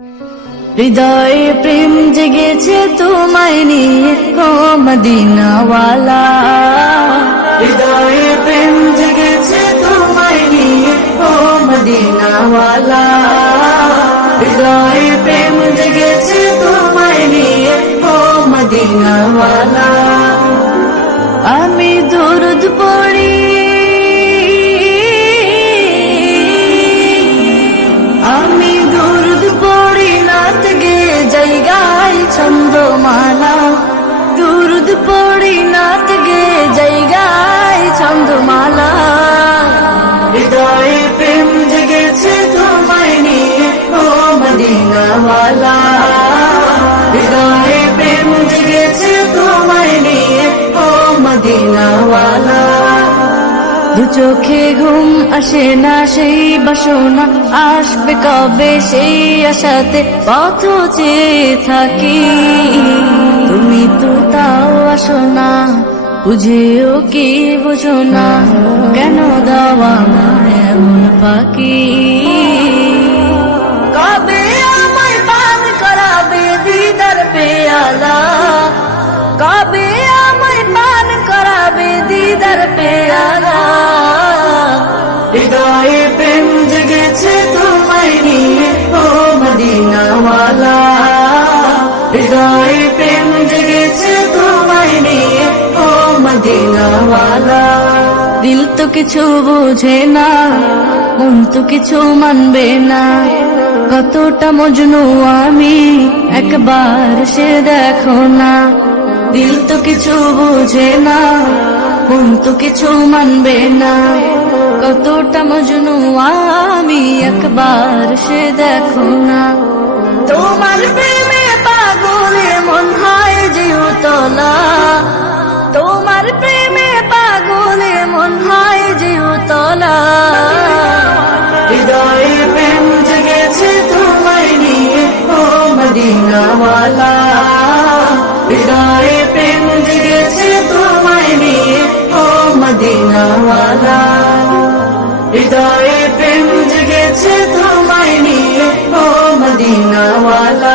হৃদয়ে প্রেম জেগেছে তোমায় নিয়ে ও মদিনাওয়ালা। হৃদয়ে প্রেম জেগেছে তোমায় নিয়ে ও মদিনাওয়ালা। হৃদয়ে প্রেম জেগেছে তোমায় নিয়ে ও মদিনাওয়ালা। আমি দরুদ পড়ি, আমি দরুদ পড়ি নাত গে জায়গায় ছন্দমালা। দরুদ পড়ি নাত গে জায়গায় ছন্দমালা। হৃদয়ে প্রেম জেগেছে তোমায় নিয়ে ও মদিনাওয়ালা। হৃদয়ে প্রেম জেগেছে তোমায় নিয়ে ও মদিনাওয়ালা। দু চোখে ঘুম আসে না সেই বাসনা, আসবে কবে সেই আশাতে পথ চেয়ে থাকি। তুমি তো তাও আসো না, বুঝেও কি বুঝো না, কেন দেওয়া এমন ফাঁকি। কবে আমায় পান করাবে দিদার পেয়ালা, কবে আমায় পান করাবে দিদার পেয়ালা। হৃদয়ে প্রেম জেগেছে তোমায় নিয়ে ও মদিনাওয়ালা। হৃদয়ে প্রেম জেগেছে তোমায় নিয়ে ও মদিনাওয়ালা। দিল তো কিছু বুঝে না, মন তো কিছু মানবে না, কতটা মজনু আমি একবার সে দেখো না। দিল তো কিছু বুঝে না, মন তো কিছু মানবে না, কতটা মজনু আমি একবার সে দেখো না। তোমার প্রেমে পাগলে মন হয় যে উতলা, তোমার প্রেমে পাগলে মন হয় যে উতলা। হৃদয়ে প্রেম জেগেছে তোমায় নিয়ে ও মদিনাওয়ালা। হৃদয়ে প্রেম জেগেছে তোমায় নিয়ে ও মদিনাওয়ালা। হৃদয়ে প্রেম জেগেছে তোমায় নিয়ে ও মদিনাওয়ালা।